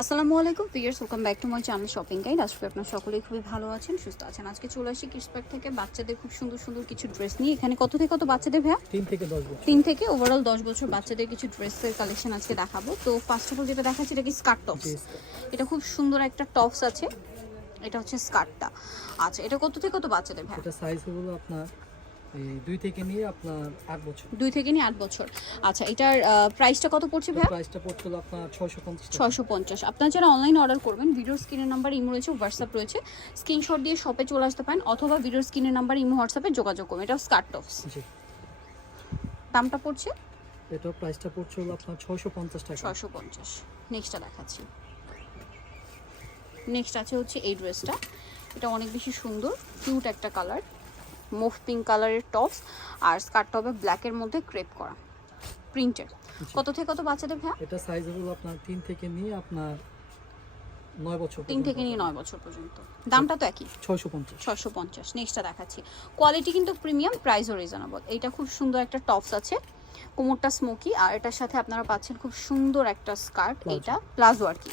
আসসালামু আলাইকুম pears welcome back to my channel shopping guide. আজকে আপনার সকলেই খুবই ভালো আছেন সুস্থ আছেন। আজকে চলে আসি কিসপ্যাক থেকে। বাচ্চাদের খুব সুন্দর সুন্দর কিছু ড্রেস নিয়ে। এখানে কত থেকে কত বাচ্চাদের ভাইয়া? তিন থেকে দশ বছর। তিন থেকে ওভারঅল দশ বছর বাচ্চাদের কিছু ড্রেসের কালেকশন আজকে দেখাবো। তো ফার্স্ট অফ অল যেটা দেখাচ্ছি এটা কি স্কার্ট টপস এটা খুব সুন্দর একটা টপস আছে। এটা হচ্ছে স্কার্টটা আচ্ছা এটা কত থেকে কত বাচ্চাদের ভাইয়া? এটা সাইজ হলো আপনার দুই থেকে নিয়ে আপনার আট বছর। দুই থেকে নিয়ে আট বছর। আচ্ছা এটার প্রাইসটা কত পড়ছে ভাইয়া? প্রাইসটা পড়ছিল আপনার ছয়শো পঞ্চাশ ছয়শো পঞ্চাশ। আপনারা যারা অনলাইন অর্ডার করবেন ভিডিও স্ক্রিনের নাম্বার ইমো রয়েছে হোয়াটসঅ্যাপ রয়েছে। স্ক্রিনশট দিয়ে শপে চলে আসতে পারেন অথবা ভিডিও স্ক্রিনের নাম্বার ইমো হোয়াটসঅ্যাপে যোগাযোগ করবেন এটা স্কার্ট টপস দামটা পড়ছে? এটা প্রাইসটা পড়ছে হলো আপনার ছয়শো পঞ্চাশ টাকা। ছয়শো পঞ্চাশ। নেক্সটটা দেখাচ্ছি। নেক্সট আছে হচ্ছে এই ড্রেসটা এটা অনেক বেশি সুন্দর কিউট একটা কালার মুভ পিঙ্ক কালারের টপস আর স্কার্টটা হবে ব্ল্যাকের মধ্যে ক্রেপ করা। প্রিন্টের কত থেকে কত বাচ্চাদের ভাইয়া? এটা সাইজ হলো আপনার তিন থেকে নিয়ে আপনার নয় বছর তিন থেকে নিয়ে নয় বছর পর্যন্ত। দামটা তো একই। ছয়শো পঞ্চাশ। ছশো পঞ্চাশ। নেক্সটটা দেখাচ্ছি। কোয়ালিটি কিন্তু প্রিমিয়াম প্রাইসও রিজনেবল এইটা খুব সুন্দর একটা টপস আছে। কোমরটা স্মোকি আর এটার সাথে আপনারা পাচ্ছেন খুব সুন্দর একটা স্কার্ট এটা প্লাজো আর কি।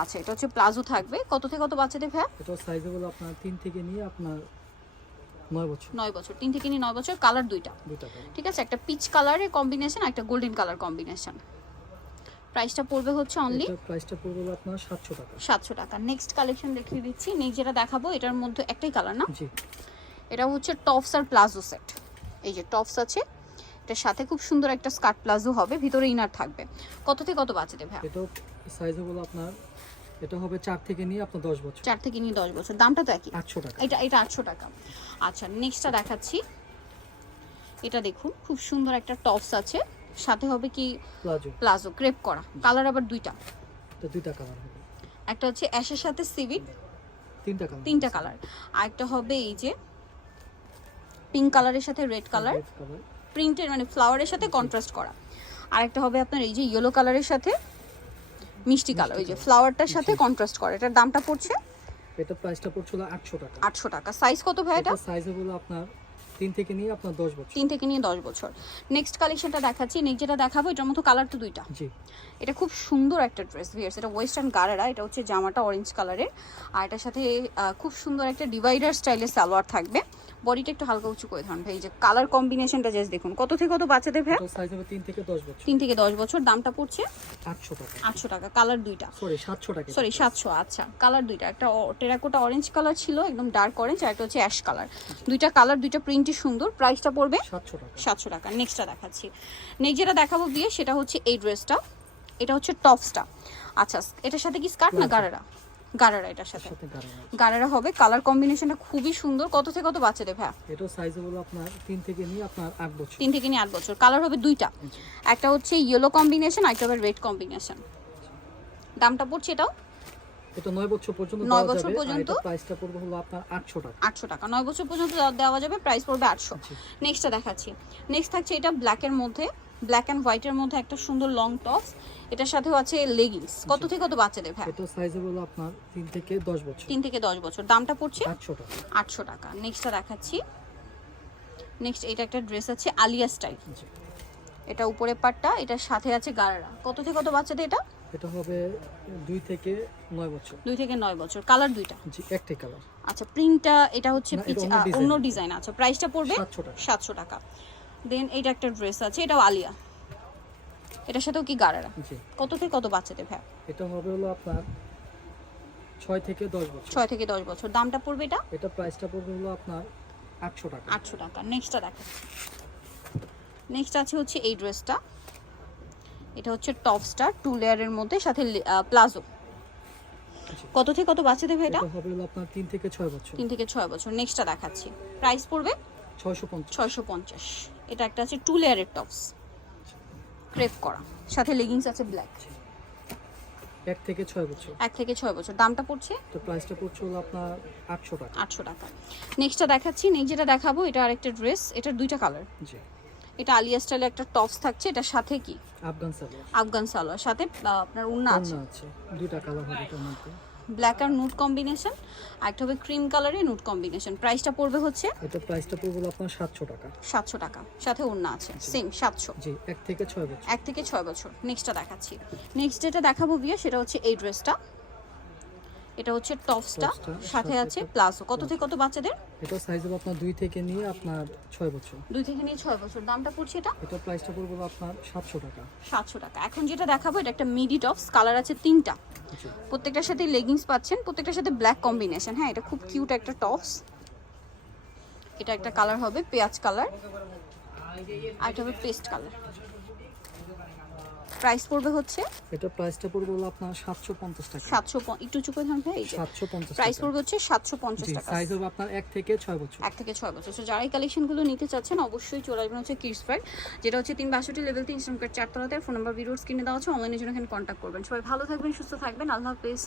আচ্ছা এটা হচ্ছে প্লাজো থাকবে। কত থেকে কত বাচ্চাদের ভ্যা এটা সাইজ হলো আপনার তিন থেকে নিয়ে আপনার বছর? থেকে নিয়ে বছর কালার দুইটা। দুইটা ঠিক আছে? একটা পিচ কালারের কম্বিনেশন একটা গোল্ডেন কালার কম্বিনেশন প্রাইসটা পড়বে হচ্ছে অনলি প্রাইসটা পড়বে আপনার সাতশো টাকা। নেক্সট কালেকশন দেখিয়ে দিচ্ছি। নেক্সট যেটা দেখাবো এটার মধ্যে একটাই কালার না? জি। এটা হচ্ছে টপস আর প্লাজো সেট এই যে টপস আছে এটার সাথে খুব সুন্দর একটা স্কার্ট প্লাজো হবে ভিতরে ইনার থাকবে। কত থেকে কত ভাই সাইজ হলো আপনার এটা হবে চার থেকে নিয়ে আপনার দশ বছর। চার থেকে নিয়ে দশ বছর। দামটা তো একই। আটশো টাকা। এটা এটা আটশো টাকা। আচ্ছা নেক্সটটা দেখাচ্ছি। এটা দেখুন খুব সুন্দর একটা টপস আছে। সাথে হবে কি? প্লাজো প্লাজো ক্রেপ করা। কালার আবার দুইটা। তো দুইটা কালার হবে। একটা হচ্ছে অ্যাশের সাথে সিভিট তিনটা কালার তিনটা কালার আর একটা হবে এই যে পিঙ্ক কালারের সাথে রেড কালার কালার প্রিন্টের মানে ফ্লাওয়ারের সাথে কন্ট্রাস্ট করা। আর একটা হবে আপনার এই যে ইয়েলো কালারের সাথে। মিষ্টি কালো ওই যে ফ্লাওয়ারটার সাথে কন্ট্রাস্ট করে। এটার দামটা পড়ছে? এটা প্রাইসটা পড়ছিল আটশো টাকা। আটশো টাকা। সাইজ কত ভাই এটা এটা? সাইজ হলো আপনার তিন থেকে নিয়ে আপনার দশ বছর। তিন থেকে নিয়ে দশ বছর। নেক্সট কালেকশনটা দেখাচ্ছি। নেক্সট যেটা দেখাবো এটার মতো কালার তো দুইটা। জি। এটা খুব সুন্দর একটা ড্রেস ভিয়ার্স এটা ওয়েস্টার্ন গারারা এটা হচ্ছে জামাটা অরেঞ্জ কালারের আর এটার সাথে খুব সুন্দর একটা ডিভাইডার স্টাইলের সালোয়ার থাকবে। বডিটা একটু হালকা উঁচু করে ধরুন ভাই এই যে কালার কম্বিনেশনটা জাস্ট দেখুন। কত থেকে কত বাচ্চাদের ভাই? সাইজ হবে তিন থেকে দশ বছর। তিন থেকে দশ বছর। দামটা পড়ছে আটশো টাকা। আটশো টাকা। কালার দুইটা। সরি সাতশো টাকা। সরি সাতশো। আচ্ছা কালার দুইটা। একটা টেরাকোটা অরেঞ্জ কালার ছিল একদম ডার্ক অরেঞ্জ আর একটা হচ্ছে অ্যাশ কালার দুইটা কালার দুইটা প্রিন্টই সুন্দর প্রাইসটা পড়বে সাতশো টাকা। নেক্সটটা দেখাচ্ছি। নেক্সট যেটা দেখাবো দিয়ে সেটা হচ্ছে এই ড্রেসটা এটা হচ্ছে টপসটা আচ্ছা এটার সাথে কি স্কার্ট না গারারা? গারারা এটার সাথে। গারারা হবে। কালার কম্বিনেশনটা খুবই সুন্দর। কত থেকে কত বাচ্চাদের ভাই এটাও সাইজ হলো আপনার তিন থেকে নিয়ে আপনার আট বছর। তিন থেকে নিয়ে আট বছর। কালার হবে দুইটা। একটা হচ্ছে ইয়েলো কম্বিনেশন আর একটা হবে রেড কম্বিনেশন দামটা পড়ছে এটাও? এটা নয় বছর পর্যন্ত নয় বছর পর্যন্ত? প্রাইসটা পড়বে হলো আপনার আটশো টাকা। বছর পর্যন্ত দেওয়া- যাবে প্রাইস পড়বে আটশো। জি। নেক্সটটা দেখাচ্ছি। নেক্সট থাকছে এটা মধ্যে। ব্ল্যাক হোয়াইটের মধ্যে একটা সুন্দর লং টপস এটার সাথেও আছে লেগিংস কত থেকে কত বাচ্চাদের ভাই? এটা সাইজ হলো আপনার তিন থেকে দশ বছর। থেকে দশ বছর। দামটা পড়ছে? টাকা। নেক্সটটা দেখাচ্ছি। নেক্সট এটা একটা ড্রেস আছে আলিয়া স্টাইল এটা উপরে পাটটা এটার সাথে আছে গারারা কত থেকে কত বাচ্চাদের এটা? এটা হবে দুই থেকে নয় বছর। দুই থেকে নয় বছর। কালার দুইটা? জি একটাই কালার। আচ্ছা প্রিন্টটা এটা হচ্ছে অন্য ডিজাইন। আচ্ছা প্রাইসটা পড়বে? সাতশো টাকা। দেন এটা একটা ড্রেস আছে এটাও আলিয়া। এটার সাথেও কি গারারা? জি। কত থেকে কত বাচ্চাদের ভাই? এটা হবে হলো আপনার ছয় থেকে দশ বছর। ছয় থেকে দশ বছর। দামটা পড়বে এটা? এটা প্রাইসটা পড়বে হলো আপনার আটশো টাকা। আটশো টাকা। নেক্সটটা দেখাচ্ছি নেক্সট আছে হচ্ছে এই ড্রেসটা। এটা হচ্ছে টপ স্টার টু লেয়ারের মধ্যে সাথে প্লাজো। কত থেকে কত বাচ্চাদের এটা? হবে আপনার তিন থেকে ছয় বছর। তিন থেকে ছয় বছর। নেক্সটটা দেখাচ্ছি। প্রাইস পড়বে? ছয়শো পঞ্চাশ। ছয়শো পঞ্চাশ। এটা একটা আছে টু লেয়ারের টপস ক্রেপ করা। সাথে লেগিংস আছে ব্ল্যাক এক থেকে ছয় বছর। এক থেকে ছয় বছর। দামটা পড়ছে? তো প্রাইসটা পড়ছে হলো আপনার আটশো টাকা। আটশো টাকা। নেক্সটটা দেখাচ্ছি। নেক্সট যেটা দেখাবো এটা আরেকটা ড্রেস এটার দুইটা কালার জি। এটা আলিয়া স্টাইলে একটা টপস থাকছে এটা সাথে কি? আফগান সালোয়ার। আফগান সালোয়ার সাথে আপনার উন্না আছে। আছে দুইটা কালার হবে এটার মধ্যে। ব্ল্যাক আর নুট কম্বিনেশন আর একটা হবে ক্রিম কালারে নুট কম্বিনেশন প্রাইসটা পড়বে হচ্ছে? এটা প্রাইসটা পড়বে আপনার সাতশো টাকা। সাতশো টাকা সাথে ওড়না আছে সেম সাতশো। জি এক থেকে ছয় বছর। এক থেকে ছয় বছর নেক্সটটা দেখাচ্ছি। নেক্সট যেটা দেখাবো বিয়ে সেটা হচ্ছে এই ড্রেসটা এটা হচ্ছে টপসটা সাথে আছে প্লাসও। কত থেকে কত বাচ্চাদের? এটা সাইজ হবে আপনার দুই থেকে নিয়ে আপনার ছয় বছর। দুই থেকে নিয়ে ছয় বছর। দামটা পড়ছে এটা? এটা প্রাইসটা পড়বে আপনার সাতশো টাকা। সাতশো টাকা। এখন যেটা দেখাবো এটা একটা মিডি টপস কালার আছে তিনটা। প্রত্যেকটার সাথে লেগিংস পাচ্ছেন প্রত্যেকটার সাথে ব্ল্যাক কম্বিনেশন হ্যাঁ এটা খুব কিউট একটা টপস এটা একটা কালার হবে পেঁয়াজ কালার আর এটা হবে পেস্ট কালার প্রাইস পড়বে হচ্ছে? এটা প্রাইসটা পড়বে হলো আপনার সাতশো পঞ্চাশ টাকা। সাতশো একটু চুপে থাকবে এই যে সাতশো পঞ্চাশ প্রাইস পড়বে হচ্ছে সাতশো পঞ্চাশ জি টাকা। সাইজ হবে আপনার 1 থেকে 6 বছর। 1 থেকে 6 বছর। সো যারা এই কালেকশনগুলো নিতে চাচ্ছেন অবশ্যই চলে আসবেন হচ্ছে কিডস প্রাইড যেটা হচ্ছে তিন বাষট্টি লেভেল 3 শ্রমকার চারতলাতে। ফোন নাম্বার ভিডিওর স্ক্রিনে দেওয়া আছে। অনলাইনের জন্য এখানে কন্টাক্ট করবেন। সবাই ভালো থাকবেন সুস্থ থাকবেন। আল্লাহ হাফেজ।